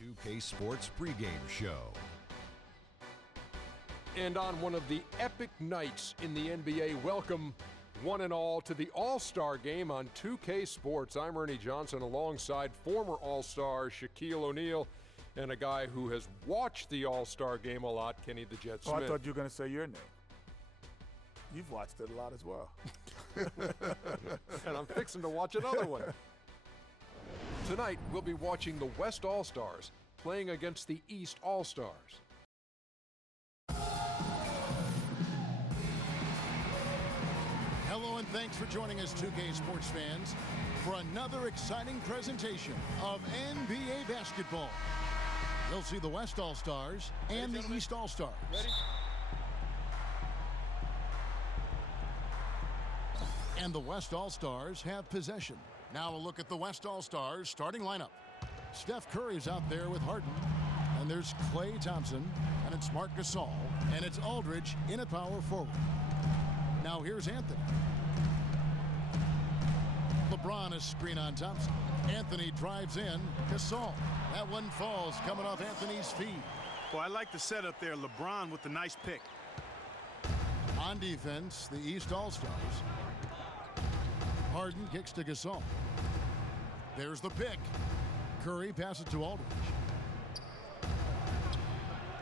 2K Sports pregame show. And on one of the epic nights in the NBA, welcome one and all to the All-Star Game on 2K Sports. I'm Ernie Johnson alongside former All-Star Shaquille O'Neal and a guy who has watched the All-Star Game a lot, Kenny the Jet Smith. Oh, I thought you were going to say your name. You've watched it a lot as well. And I'm fixing to watch another one. Tonight, we'll be watching the West All-Stars playing against the East All-Stars. Hello and thanks for joining us, 2K Sports fans, for another exciting presentation of NBA basketball. You'll see the West All-Stars and the East All-Stars. Ready? And the West All-Stars have possession. Now a look at the West All-Stars starting lineup. Steph Curry's out there with Harden. And there's Klay Thompson. And it's Marc Gasol. And it's Aldridge in at power forward. Now here's Anthony. LeBron is screen on Thompson. Anthony drives in. Gasol. That one falls coming off Anthony's feet. Well, I like the setup there. LeBron with the nice pick. On defense, the East All-Stars. Harden kicks to Gasol. There's the pick. Curry passes to Aldridge.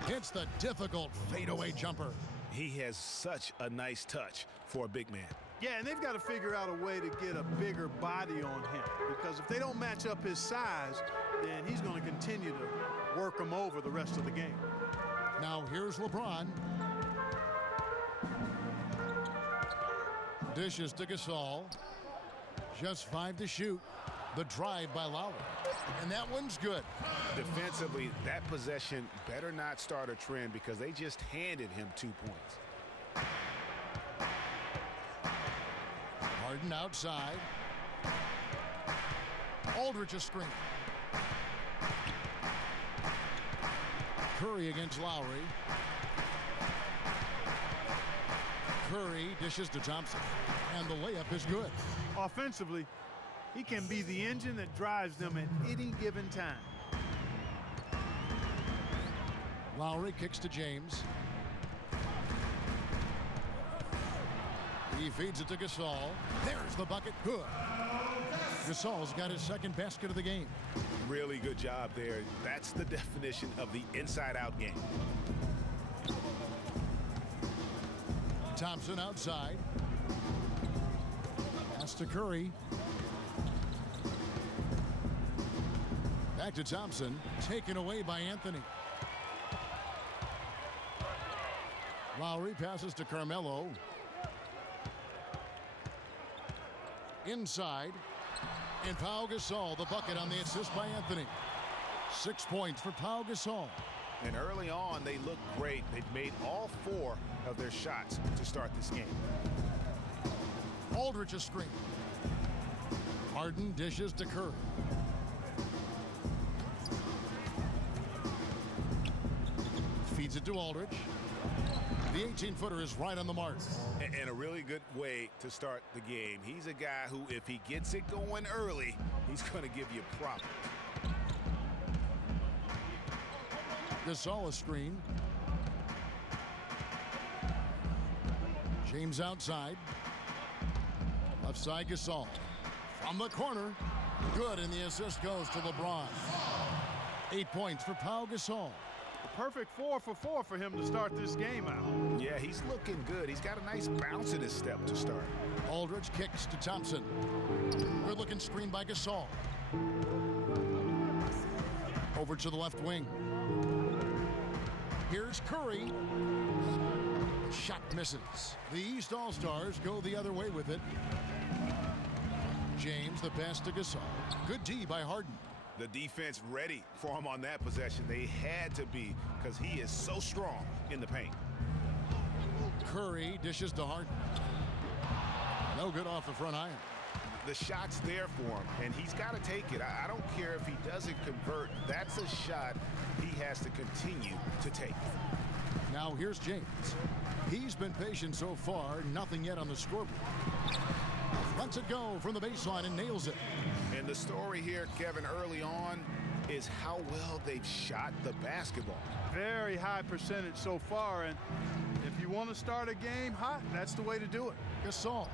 Hits the difficult fadeaway jumper. He has such a nice touch for a big man. Yeah, and they've got to figure out a way to get a bigger body on him, because if they don't match up his size, then he's going to continue to work him over the rest of the game. Now here's LeBron. Dishes to Gasol. Just 5 to shoot. The drive by Lowry. And that one's good. Defensively, that possession better not start a trend because they just handed him 2 points. Harden outside. Aldridge a screen. Curry against Lowry. Curry dishes to Thompson. And the layup is good. Offensively, he can be the engine that drives them at any given time. Lowry kicks to James. He feeds it to Gasol. There's the bucket. Good. Gasol's got his second basket of the game. Really good job there. That's the definition of the inside-out game. Thompson outside. Pass to Curry. Back to Thompson. Taken away by Anthony. Lowry passes to Carmelo. Inside. And Pau Gasol, the bucket on the assist by Anthony. 6 points for Pau Gasol. And early on, they look great. They've made all 4 of their shots to start this game. Aldridge a screen. Harden dishes to Curry. Feeds it to Aldridge. The 18-footer is right on the mark. And a really good way to start the game. He's a guy who, if he gets it going early, he's going to give you problems. Gasol a screen. James outside. Left side Gasol. From the corner. Good, and the assist goes to LeBron. 8 points for Pau Gasol. A perfect 4 for 4 for him to start this game out. Yeah, he's looking good. He's got a nice bounce in his step to start. Aldridge kicks to Thompson. Good-looking screen by Gasol. Over to the left wing. Here's Curry. Shot misses. The East All-Stars go the other way with it. James, the pass to Gasol. Good D by Harden. The defense ready for him on that possession. They had to be, because he is so strong in the paint. Curry dishes to Harden. No good off the front iron. The shot's there for him, and he's got to take it. I don't care if he doesn't convert. That's a shot he has to continue to take. Now here's James. He's been patient so far, nothing yet on the scoreboard. Lets it go from the baseline and nails it. And the story here, Kevin, early on, is how well they've shot the basketball. Very high percentage so far, and if you want to start a game hot, that's the way to do it. Gasol.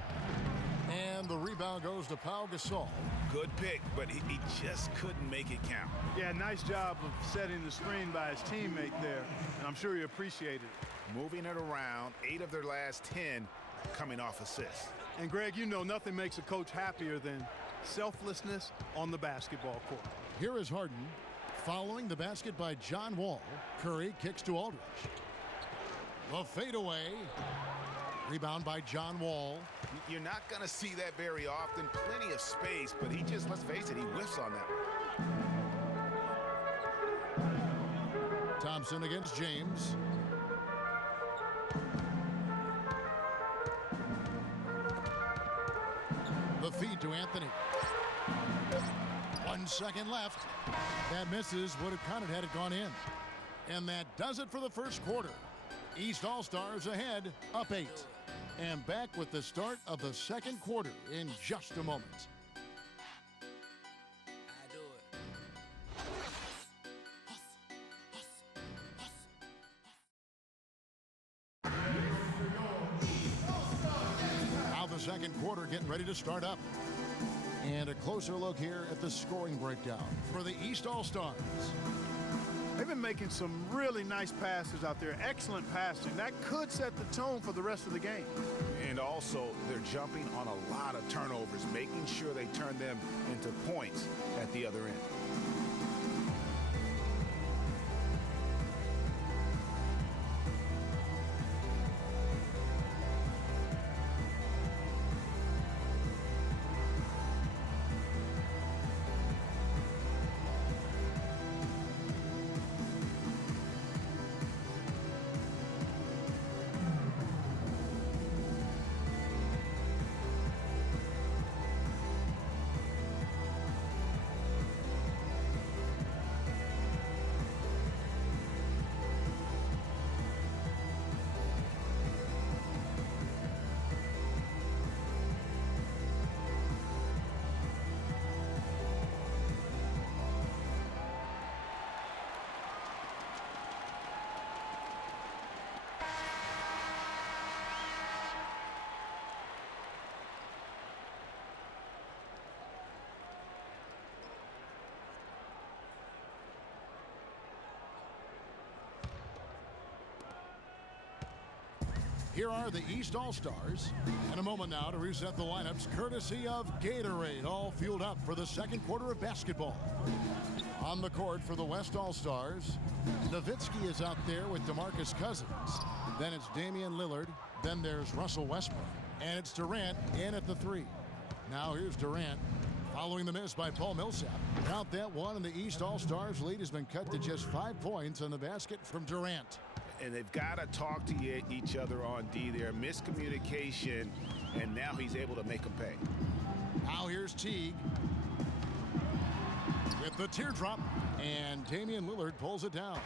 And the rebound goes to Pau Gasol. Good pick, but he just couldn't make it count. Yeah, nice job of setting the screen by his teammate there, and I'm sure he appreciated it. Moving it around, 8 of their last 10 coming off assists. And Greg, you know nothing makes a coach happier than selflessness on the basketball court. Here is Harden. Following the basket by John Wall. Curry kicks to Aldridge. The fadeaway. Rebound by John Wall. You're not going to see that very often. Plenty of space, but he just, let's face it, he whiffs on that one. Thompson against James. The feed to Anthony. 1 second left. That misses. Would have counted had it gone in. And that does it for the first quarter. East All-Stars ahead, up 8. And back with the start of the second quarter in just a moment. Now the second quarter getting ready to start up. And a closer look here at the scoring breakdown for the East All-Stars. They've been making some really nice passes out there. Excellent passing. That could set the tone for the rest of the game. And also, they're jumping on a lot of turnovers, making sure they turn them into points at the other end. Here are the East All-Stars. In a moment now to reset the lineups courtesy of Gatorade, all fueled up for the second quarter of basketball. On the court for the West All-Stars, Nowitzki is out there with DeMarcus Cousins. Then it's Damian Lillard. Then there's Russell Westbrook. And it's Durant in at the 3. Now here's Durant following the miss by Paul Millsap. Count that one, and the East All-Stars lead has been cut to just 5 points on the basket from Durant. And they've got to talk to each other on D there. Miscommunication, and now he's able to make them pay. Now here's Teague with the teardrop, and Damian Lillard pulls it down.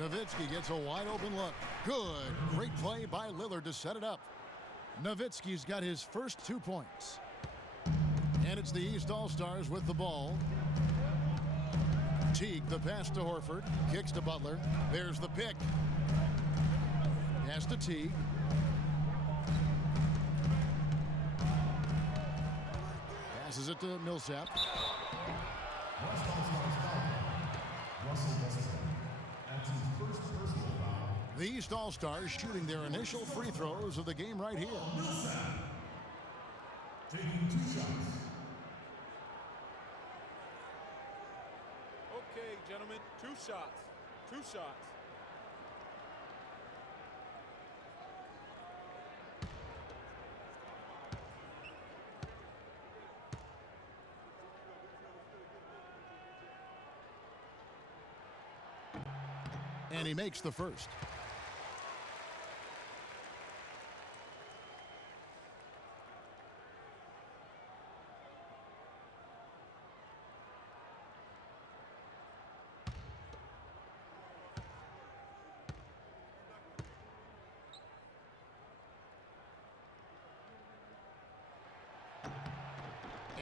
Nowitzki gets a wide open look. Good. Great play by Lillard to set it up. Nowitzki's got his first 2 points. And it's the East All-Stars with the ball. Teague, the pass to Horford. Kicks to Butler. There's the pick. Pass to Teague. Passes it to Millsap. The East All-Stars shooting their initial free throws of the game right here. Taking 2 shots. Okay, gentlemen, 2 shots. 2 shots. And he makes the first.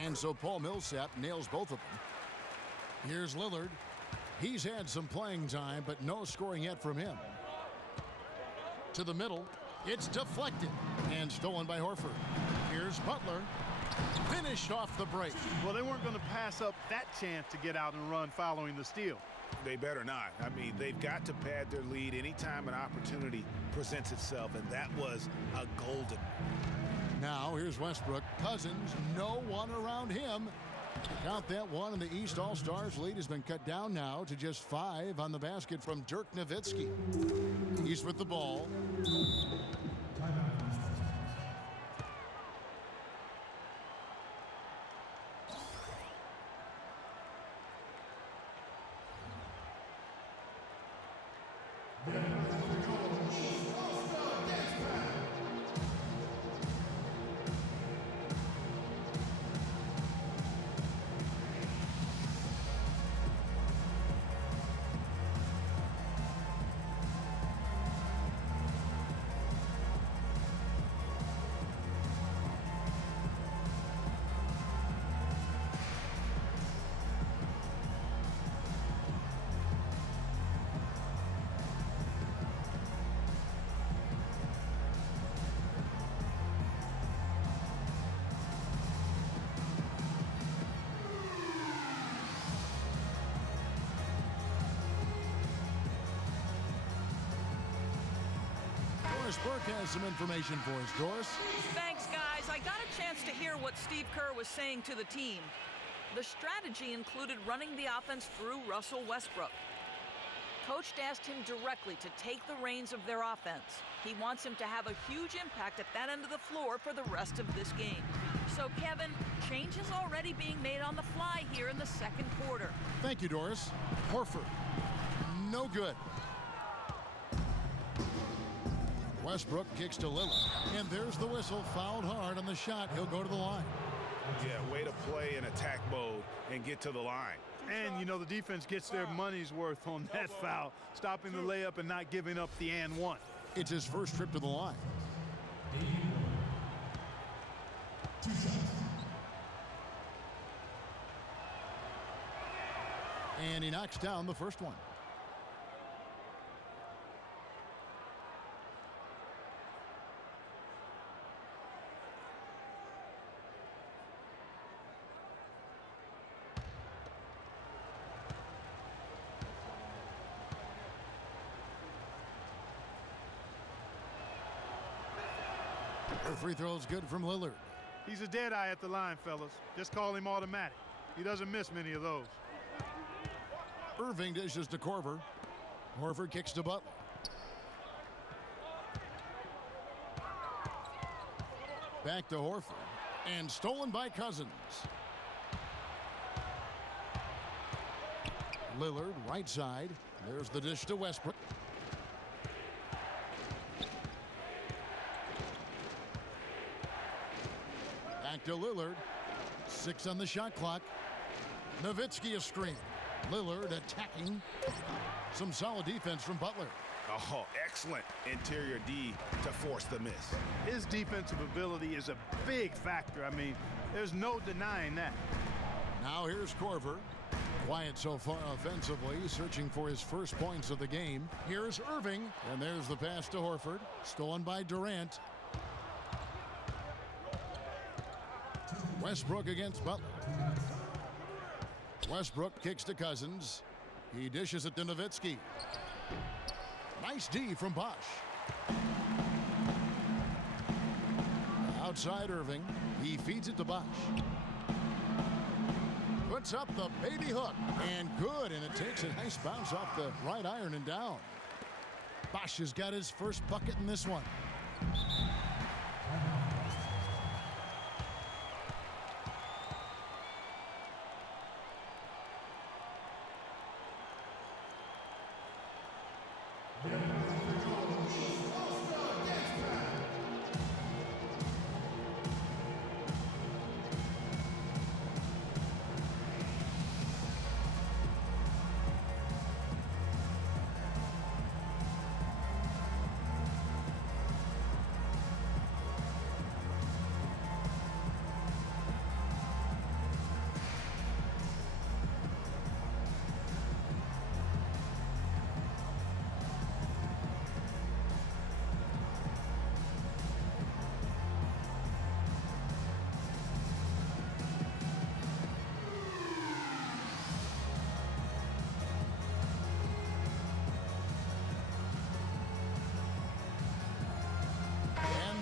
And so Paul Millsap nails both of them. Here's Lillard. He's had some playing time, but no scoring yet from him. To the middle. It's deflected and stolen by Horford. Here's Butler. Finished off the break. Well, they weren't going to pass up that chance to get out and run following the steal. They better not. I mean, they've got to pad their lead anytime an opportunity presents itself, and that was a golden. Now here's Westbrook. Cousins, no one around him. Count that one, and the East All-Stars lead has been cut down now to just 5 on the basket from Dirk Nowitzki. East with the ball. Burke has some information for us. Doris? Thanks, guys. I got a chance to hear what Steve Kerr was saying to the team. The strategy included running the offense through Russell Westbrook. Coach asked him directly to take the reins of their offense. He wants him to have a huge impact at that end of the floor for the rest of this game. So, Kevin, change is already being made on the fly here in the second quarter. Thank you, Doris. Horford. No good. Westbrook kicks to Lillard. And there's the whistle. Fouled hard on the shot. He'll go to the line. Yeah, way to play in attack mode and get to the line. And, you know, the defense gets their money's worth on that foul, stopping the layup and not giving up the and one. It's his first trip to the line. And he knocks down the first one. The free throw is good from Lillard. He's a dead eye at the line, fellas. Just call him automatic. He doesn't miss many of those. Irving dishes to Korver. Horford kicks to Butler. Back to Horford. And stolen by Cousins. Lillard, right side. There's the dish to Westbrook. Back to Lillard. 6 on the shot clock. Nowitzki a screen. Lillard attacking. Some solid defense from Butler. Oh, excellent interior D to force the miss. His defensive ability is a big factor. I mean, there's no denying that. Now here's Korver. Quiet so far offensively, searching for his first points of the game. Here's Irving, and there's the pass to Horford. Stolen by Durant. Westbrook against Butler. Westbrook kicks to Cousins. He dishes it to Nowitzki. Nice D from Bosch. Outside Irving. He feeds it to Bosch. Puts up the baby hook. And good. And it takes a nice bounce off the right iron and down. Bosch has got his first bucket in this one.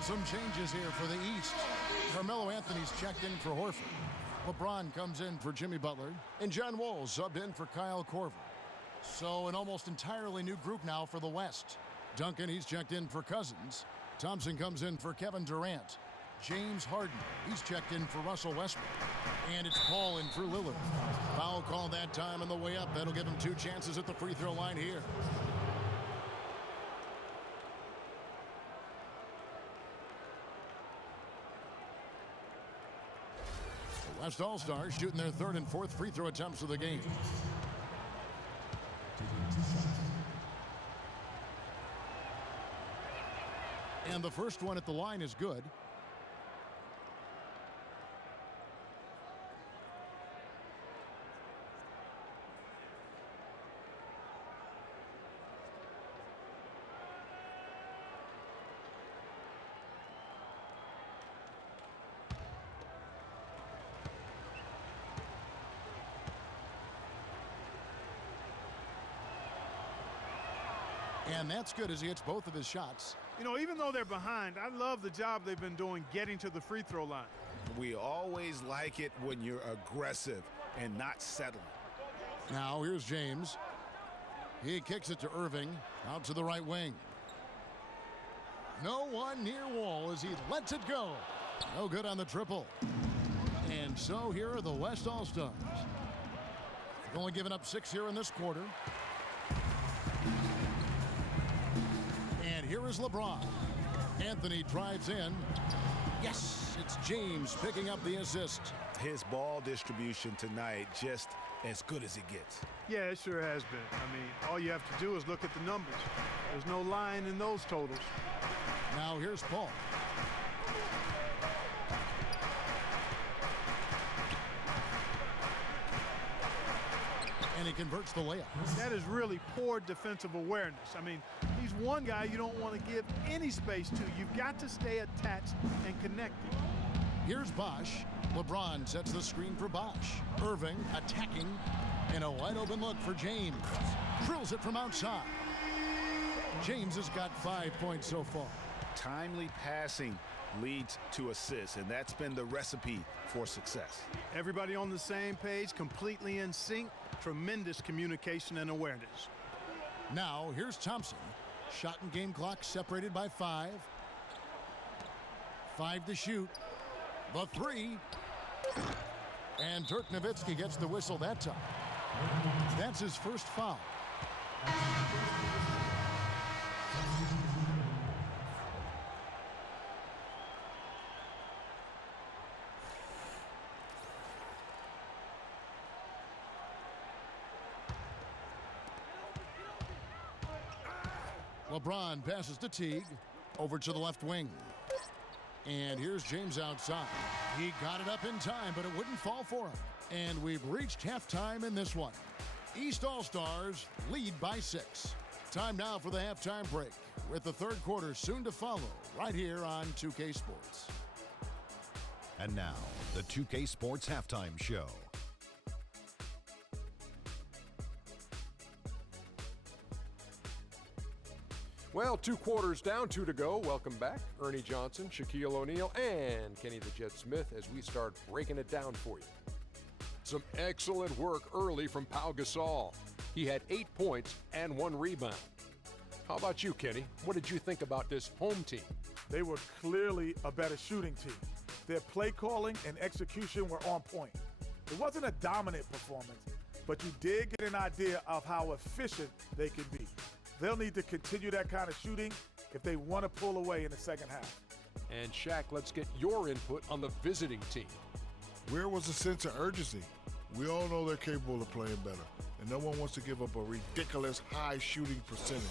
Some changes here for the East. Carmelo Anthony's checked in for Horford. LeBron comes in for Jimmy Butler. And John Wall subbed in for Kyle Korver. So an almost entirely new group now for the West. Duncan, he's checked in for Cousins. Thompson comes in for Kevin Durant. James Harden, he's checked in for Russell Westbrook. And it's Paul in for Lillard. Foul call that time on the way up. That'll give him 2 chances at the free throw line here. The West All-Stars shooting their 3rd and 4th free throw attempts of the game. And the first one at the line is good. And that's good as he hits both of his shots. You know, even though they're behind, I love the job they've been doing getting to the free throw line. We always like it when you're aggressive and not settling. Now here's James. He kicks it to Irving out to the right wing. No one near Wall as he lets it go. No good on the triple. And so here are the West All-Stars. They've only given up 6 here in this quarter. And here is LeBron. Anthony drives in. Yes, it's James picking up the assist. His ball distribution tonight just as good as it gets. Yeah, it sure has been. I mean, all you have to do is look at the numbers. There's no line in those totals. Now here's Paul. And he converts the layup. That is really poor defensive awareness. I mean, he's one guy you don't want to give any space to. You've got to stay attached and connected. Here's Bosh. LeBron sets the screen for Bosh. Irving attacking. And a wide open look for James. Drills it from outside. James has got 5 points so far. Timely passing leads to assists, and that's been the recipe for success. Everybody on the same page, completely in sync. Tremendous communication and awareness. Now here's Thompson. Shot and game clock separated by 5. 5 to shoot. The 3. And Dirk Nowitzki gets the whistle that time. That's his first foul. LeBron passes to Teague. Over to the left wing. And here's James outside. He got it up in time, but it wouldn't fall for him. And we've reached halftime in this one. East All-Stars lead by 6. Time now for the halftime break, with the third quarter soon to follow right here on 2K Sports. And now, the 2K Sports Halftime Show. Well, 2 quarters down, 2 to go. Welcome back, Ernie Johnson, Shaquille O'Neal, and Kenny the Jet Smith as we start breaking it down for you. Some excellent work early from Pau Gasol. He had 8 points and 1 rebound. How about you, Kenny? What did you think about this home team? They were clearly a better shooting team. Their play calling and execution were on point. It wasn't a dominant performance, but you did get an idea of how efficient they can be. They'll need to continue that kind of shooting if they want to pull away in the second half. And Shaq, let's get your input on the visiting team. Where was the sense of urgency? We all know they're capable of playing better, and no one wants to give up a ridiculous high shooting percentage.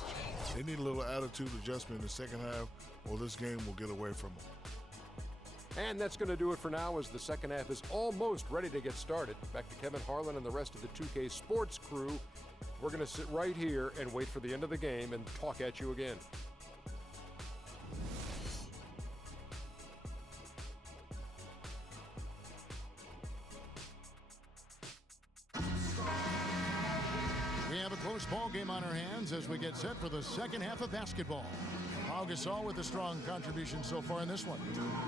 They need a little attitude adjustment in the second half, or this game will get away from them. And that's going to do it for now as the second half is almost ready to get started. Back to Kevin Harlan and the rest of the 2K Sports crew. We're going to sit right here and wait for the end of the game and talk at you again. We have a close ball game on our hands as we get set for the second half of basketball. Pau Gasol with a strong contribution so far in this one.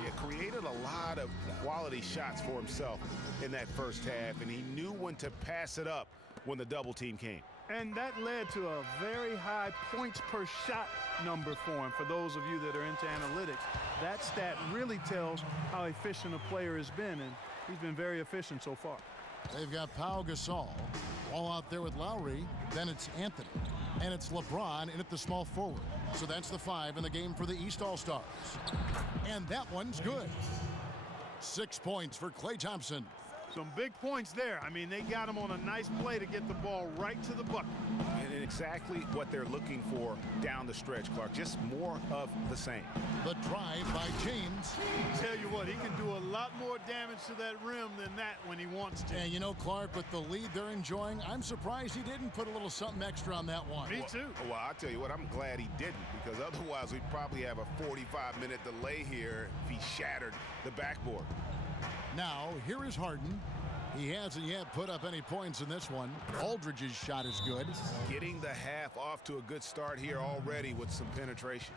Yeah, created a lot of quality shots for himself in that first half, and he knew when to pass it up when the double team came. And that led to a very high points per shot number for him. For those of you that are into analytics, that stat really tells how efficient a player has been, and he's been very efficient so far. They've got Pau Gasol all out there with Lowry. Then it's Anthony. And it's LeBron in at the small forward. So that's the 5 in the game for the East All-Stars. And that one's good. 6 points for Klay Thompson. Some big points there. I mean, they got him on a nice play to get the ball right to the bucket. And exactly what they're looking for down the stretch, Clark. Just more of the same. The drive by James. Tell you what, he can do a lot more damage to that rim than that when he wants to. And you know, Clark, with the lead they're enjoying, I'm surprised he didn't put a little something extra on that one. Me too. Well, I'll tell you what, I'm glad he didn't, because otherwise we'd probably have a 45-minute delay here if he shattered the backboard. Now, here is Harden. He hasn't yet put up any points in this one. Aldridge's shot is good. Getting the half off to a good start here already with some penetration.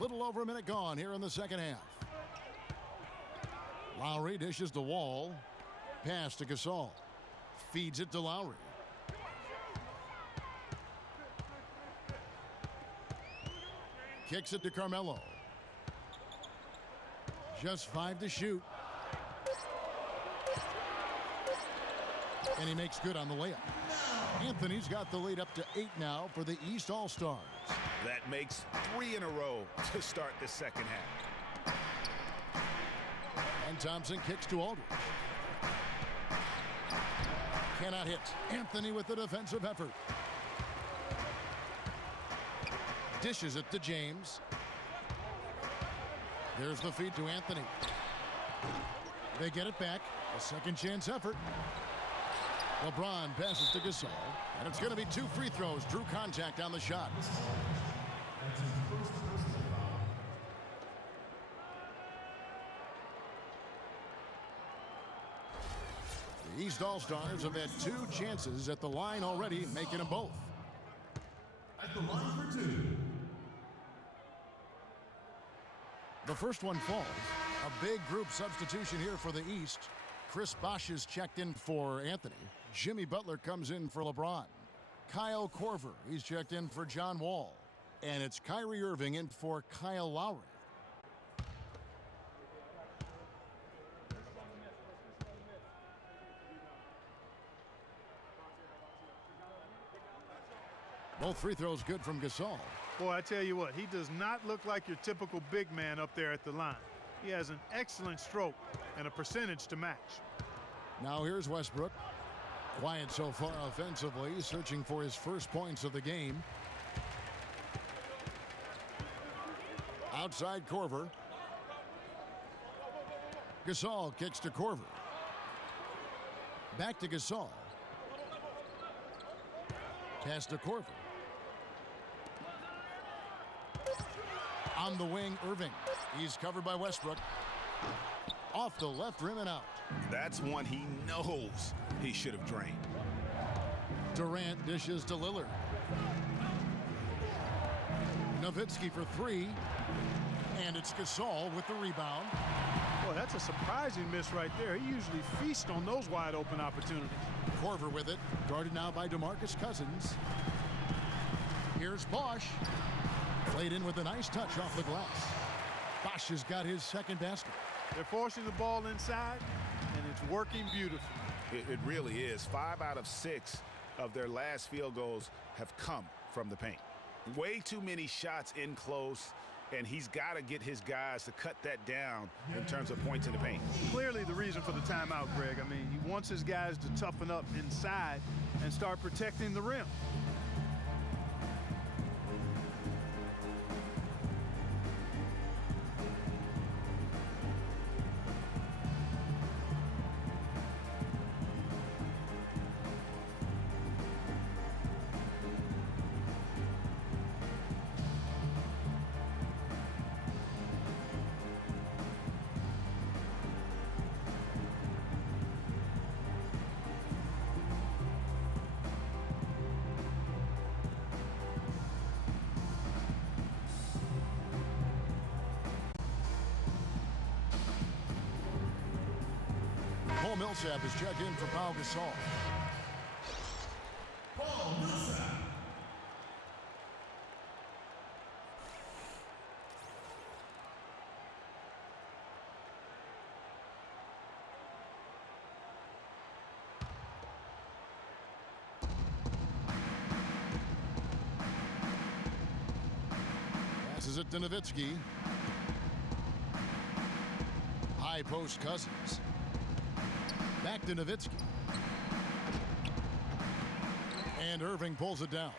Little over a minute gone here in the second half. Lowry dishes the Wall. Pass to Gasol. Feeds it to Lowry. Kicks it to Carmelo. Just 5 to shoot. And he makes good on the layup. Anthony's got the lead up to 8 now for the East All-Stars. That makes 3 in a row to start the second half. And Thompson kicks to Aldridge. Cannot hit. Anthony with the defensive effort. Dishes it to James. There's the feed to Anthony. They get it back. A second chance effort. LeBron passes to Gasol. And it's going to be 2 free throws. Drew contact on the shot. The East All-Stars have had 2 chances at the line already, making them both. At the line for 2. The first one falls. A big group substitution here for the East. Chris Bosh is checked in for Anthony. Jimmy Butler comes in for LeBron. Kyle Korver, he's checked in for John Wall. And it's Kyrie Irving in for Kyle Lowry. Both free throws good from Gasol. Boy, I tell you what, he does not look like your typical big man up there at the line. He has an excellent stroke and a percentage to match. Now here's Westbrook. Quiet so far offensively, searching for his first points of the game. Outside Korver. Gasol kicks to Korver. Back to Gasol. Pass to Korver. On the wing, Irving. He's covered by Westbrook. Off the left rim and out. That's one he knows he should have drained. Durant dishes to Lillard. Nowitzki for 3. And it's Gasol with the rebound. Boy, that's a surprising miss right there. He usually feasts on those wide open opportunities. Korver with it, guarded now by DeMarcus Cousins. Here's Bosch. Played in with a nice touch off the glass. Bosch has got his second basket. They're forcing the ball inside, and it's working beautifully. It really is. 5 out of 6 of their last field goals have come from the paint. Way too many shots in close, and he's got to get his guys to cut that down in terms of points in the paint. Clearly the reason for the timeout, Greg. I mean, he wants his guys to toughen up inside and start protecting the rim. Paul Millsap is checked in for Pau Gasol. Paul Millsap. Passes it to Nowitzki. High post Cousins. Back to Nowitzki. And Irving pulls it down.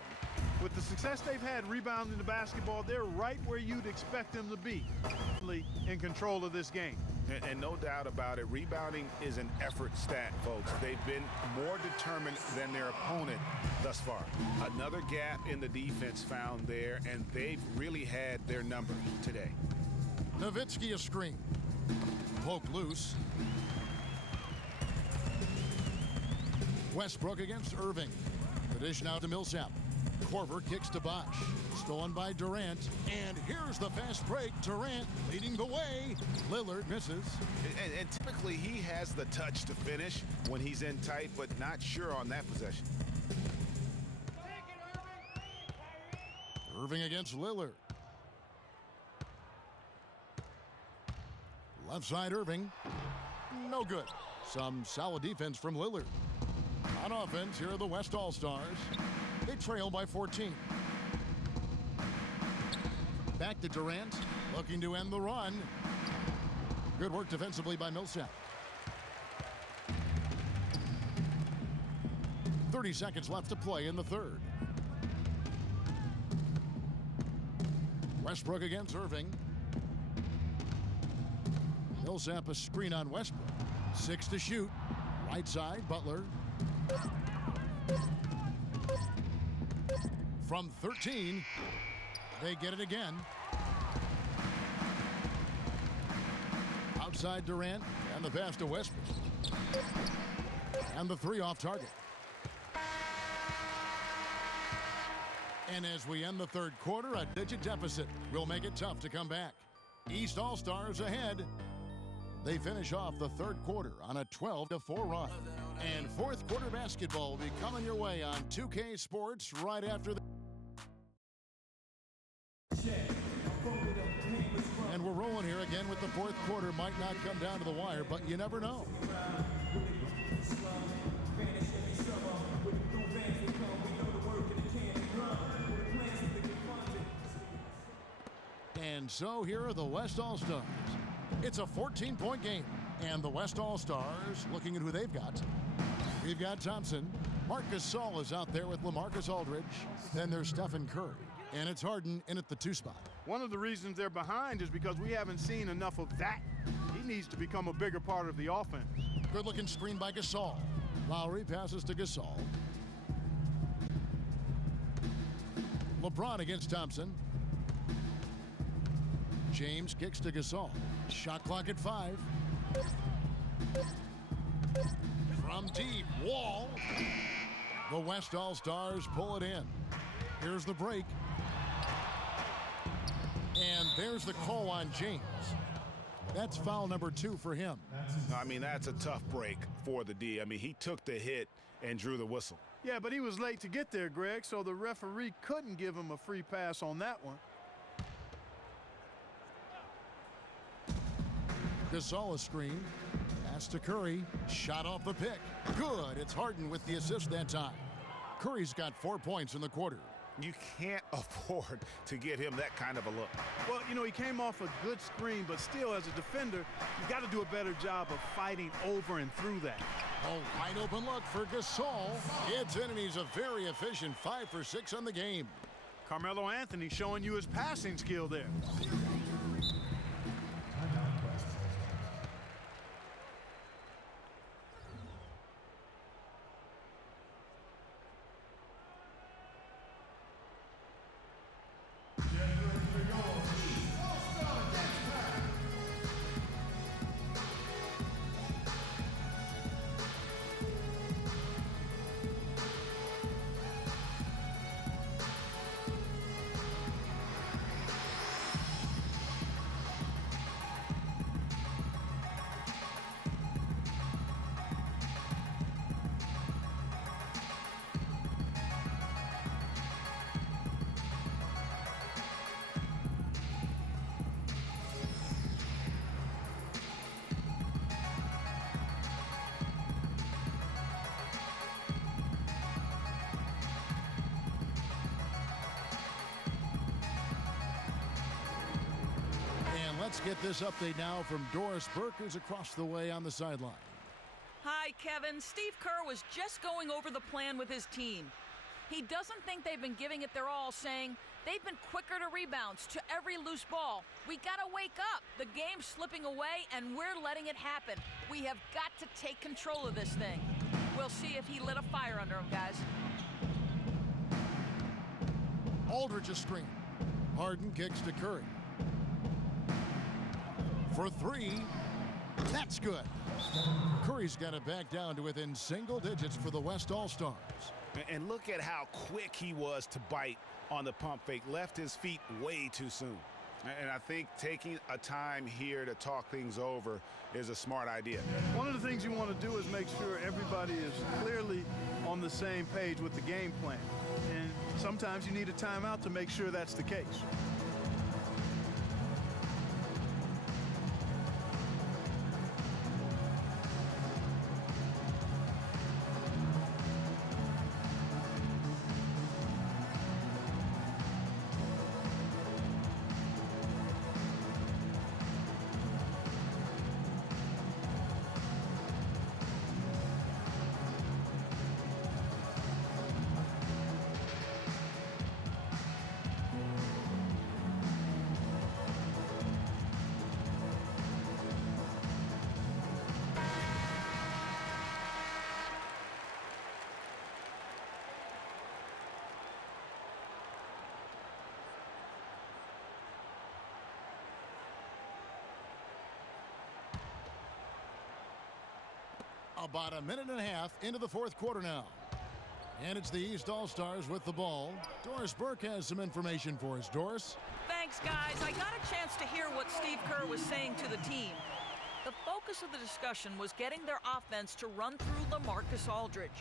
With the success they've had rebounding the basketball, they're right where you'd expect them to be, in control of this game. And no doubt about it, rebounding is an effort stat, folks. They've been more determined than their opponent thus far. Another gap in the defense found there, and they've really had their number today. Nowitzki a screen. Poke loose. Westbrook against Irving. The dish now to Millsap. Korver kicks to Bosch. Stolen by Durant. And here's the fast break. Durant leading the way. Lillard misses. And typically he has the touch to finish when he's in tight, but not sure on that possession. Irving against Lillard. Left side Irving. No good. Some solid defense from Lillard. On offense, here are the West All-Stars. They trail by 14. Back to Durant, looking to end the run. Good work defensively by Millsap. 30 seconds left to play in the third. Westbrook against Irving. Millsap a screen on Westbrook. 6 to shoot. Right side, Butler. From 13, they get it again. Outside Durant, and the pass to Westbrook. And the three off target. And as we end the third quarter, a digit deficit will make it tough to come back. East All-Stars ahead. They finish off the third quarter on a 12-4 run. And fourth quarter basketball will be coming your way on 2K Sports right after the... And we're rolling here again with the fourth quarter. Might not come down to the wire, but you never know. And so here are the West All-Stars. It's a 14-point game, and the West All-Stars looking at who they've got. We've got Thompson. Marc Gasol is out there with LaMarcus Aldridge. Then there's Stephen Curry, and it's Harden in at the 2 spot. One of the reasons they're behind is because we haven't seen enough of that. He needs to become a bigger part of the offense. Good-looking screen by Gasol. Lowry passes to Gasol. LeBron against Thompson. James kicks to Gasol. Shot clock at 5. From deep, Wall. The West All-Stars pull it in. Here's the break. And there's the call on James. That's foul number 2 for him. I mean, that's a tough break for the D. I mean, he took the hit and drew the whistle. Yeah, but he was late to get there, Greg, so the referee couldn't give him a free pass on that one. Gasol a screen. Pass to Curry. Shot off the pick. Good. It's Harden with the assist that time. Curry's got 4 points in the quarter. You can't afford to give him that kind of a look. Well, you know, he came off a good screen, but still, as a defender, you got to do a better job of fighting over and through that. A wide open look for Gasol. It's in, and he's a very efficient 5 for 6 on the game. Carmelo Anthony showing you his passing skill there. Let's get this update now from Doris Burke, who's across the way on the sideline. Hi, Kevin. Steve Kerr was just going over the plan with his team. He doesn't think they've been giving it their all, saying they've been quicker to rebounds, to every loose ball. We gotta wake up. The game's slipping away, and we're letting it happen. We have got to take control of this thing. We'll see if he lit a fire under him, guys. Aldridge a screen. Harden kicks to Curry. For 3, that's good. Curry's got it back down to within single digits for the West All-Stars. And look at how quick he was to bite on the pump fake. Left his feet way too soon. And I think taking a time here to talk things over is a smart idea. One of the things you want to do is make sure everybody is clearly on the same page with the game plan. And sometimes you need a timeout to make sure that's the case. About a minute and a half into the fourth quarter now. And it's the East All-Stars with the ball. Doris Burke has some information for us. Doris? Thanks, guys. I got a chance to hear what Steve Kerr was saying to the team. The focus of the discussion was getting their offense to run through LaMarcus Aldridge.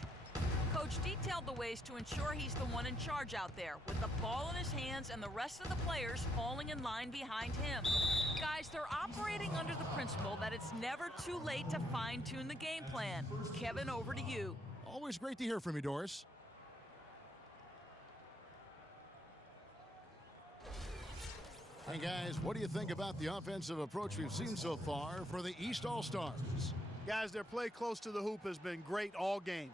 Coach detailed the ways to ensure he's the one in charge out there, with the ball in his hands and the rest of the players falling in line behind him. Guys, they're operating under the principle that it's never too late to fine-tune the game plan. Kevin, over to you. Always great to hear from you, Doris. Hey, guys, what do you think about the offensive approach we've seen so far for the East All-Stars? Guys, their play close to the hoop has been great all game.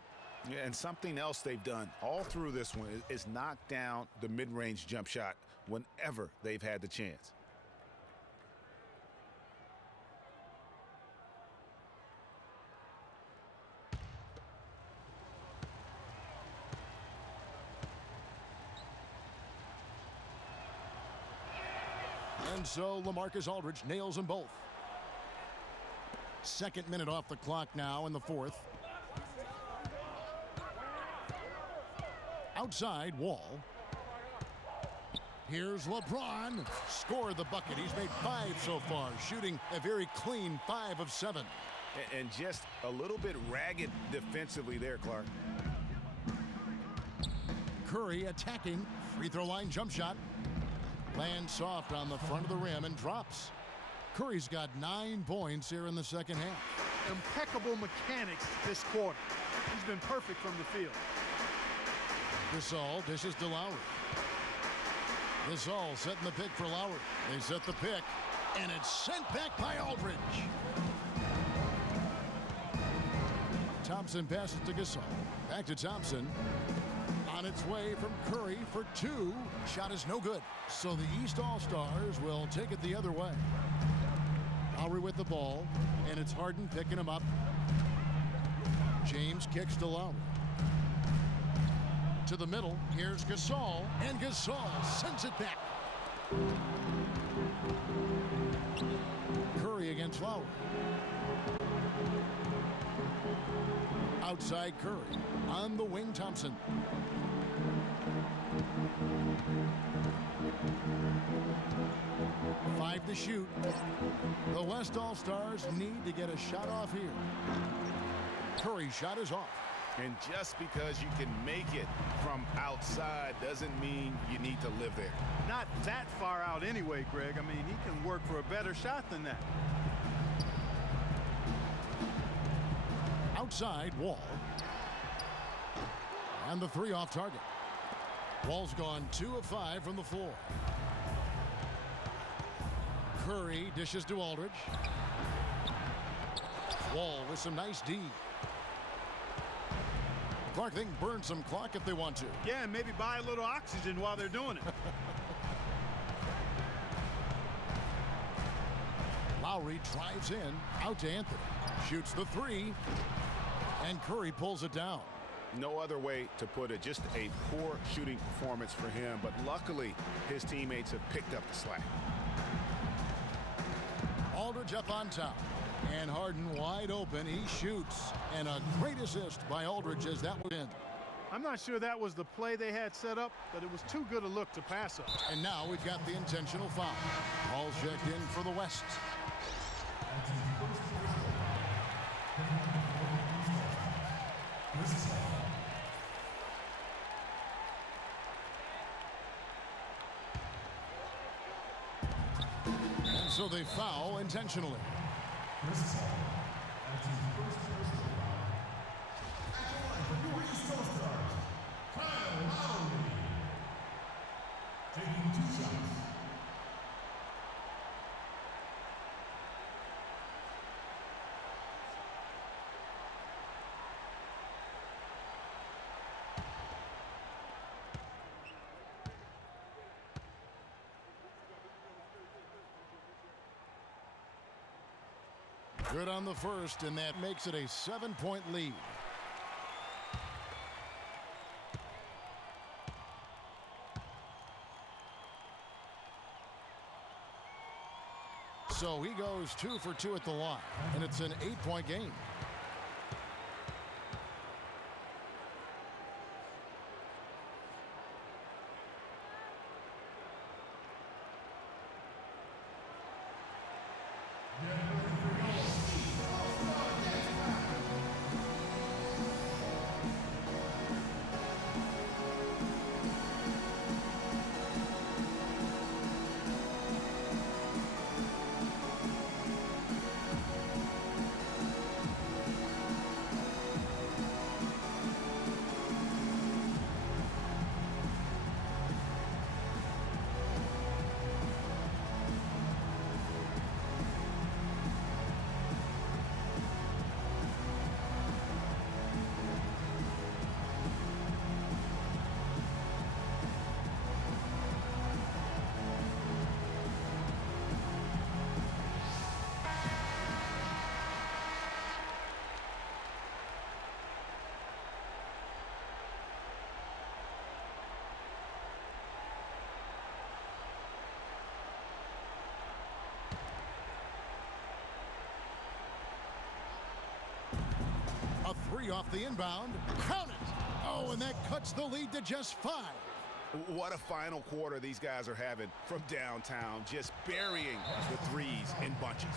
Yeah, and something else they've done all through this one is knock down the mid-range jump shot whenever they've had the chance. And so LaMarcus Aldridge nails them both. Second minute off the clock now in the fourth. Outside, Wall. Here's LeBron. Scored the bucket. He's made 5 so far, shooting a very clean 5 of 7. And just a little bit ragged defensively there, Clark. Curry attacking. Free throw line jump shot. Lands soft on the front of the rim and drops. Curry's got 9 points here in the second half. Impeccable mechanics this quarter. He's been perfect from the field. Gasol dishes to Lowry. Gasol setting the pick for Lowry. They set the pick, and it's sent back by Aldridge. Thompson passes to Gasol. Back to Thompson. On its way from Curry for 2. Shot is no good. So the East All-Stars will take it the other way. Lowry with the ball, and it's Harden picking him up. James kicks to Lowry. To the middle, here's Gasol, and Gasol sends it back. Curry against Lowry. Outside Curry. On the wing, Thompson. Five to shoot. The West All-Stars need to get a shot off here. Curry's shot is off. And just because you can make it from outside doesn't mean you need to live there. Not that far out anyway, Greg. I mean, he can work for a better shot than that. Outside, Wall. And the 3 off target. Wall's gone 2 of 5 from the floor. Curry dishes to Aldridge. Wall with some nice D. Clark, they can burn some clock if they want to. Yeah, and maybe buy a little oxygen while they're doing it. Lowry drives in, out to Anthony. Shoots the 3, and Curry pulls it down. No other way to put it. Just a poor shooting performance for him, but luckily his teammates have picked up the slack. Aldridge up on top. And Harden wide open. He shoots. And a great assist by Aldridge as that was in. I'm not sure that was the play they had set up, but it was too good a look to pass up. And now we've got the intentional foul. Ball checked in for the West. And so they foul intentionally. Taking 2 shots. Good on the first, and that makes it a 7-point lead. So he goes 2 for 2 at the line, and it's an 8-point game. A 3 off the inbound. Count it. Oh, and that cuts the lead to just 5. What a final quarter these guys are having from downtown, just burying the threes in bunches.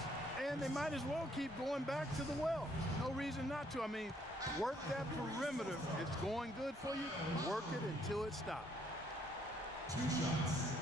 And they might as well keep going back to the well. No reason not to. I mean, work that perimeter. It's going good for you. Work it until it stops. 2 shots.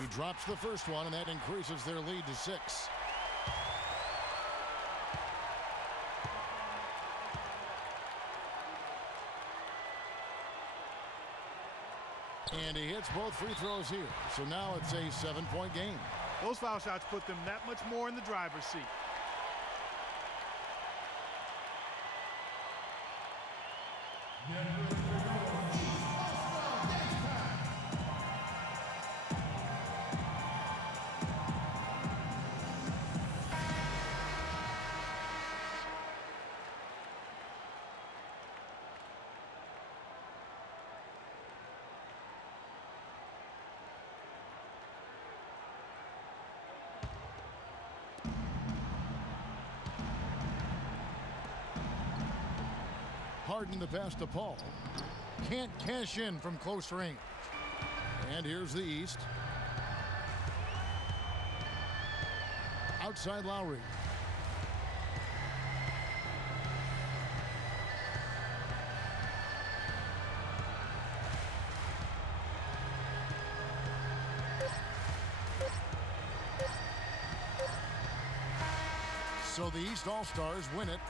He drops the first one, and that increases their lead to 6. And he hits both free throws here. So now it's a 7-point game. Those foul shots put them that much more in the driver's seat. Harden the pass to Paul. Can't cash in from close range. And here's the East. Outside Lowry. So the East All-Stars win it.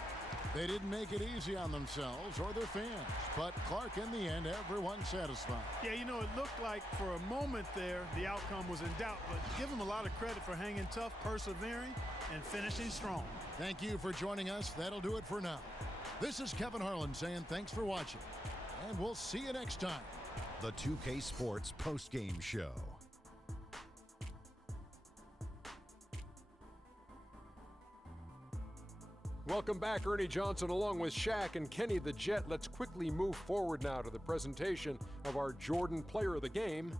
They didn't make it easy on themselves or their fans, but Clark, in the end, everyone's satisfied. Yeah, you know, it looked like for a moment there the outcome was in doubt, but give them a lot of credit for hanging tough, persevering, and finishing strong. Thank you for joining us. That'll do it for now. This is Kevin Harlan saying thanks for watching, and we'll see you next time. The 2K Sports postgame show. Welcome back, Ernie Johnson, along with Shaq and Kenny the Jet. Let's quickly move forward now to the presentation of our Jordan Player of the Game,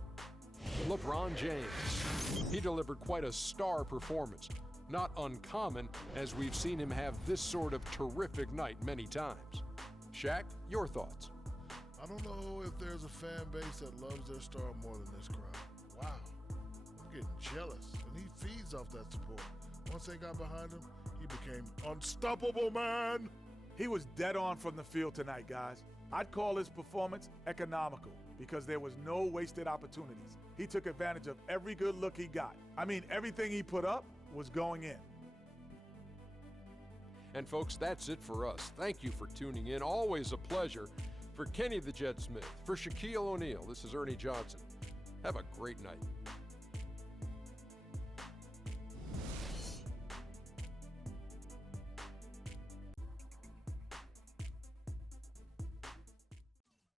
LeBron James. He delivered quite a star performance. Not uncommon, as we've seen him have this sort of terrific night many times. Shaq, your thoughts? I don't know if there's a fan base that loves their star more than this crowd. Wow, I'm getting jealous, and he feeds off that support. Once they got behind him, he became unstoppable, man. He was dead on from the field tonight, guys. I'd call his performance economical because there was no wasted opportunities. He took advantage of every good look he got. I mean, everything he put up was going in. And folks, that's it for us. Thank you for tuning in. Always a pleasure. For Kenny the Jet Smith, for Shaquille O'Neal, this is Ernie Johnson. Have a great night.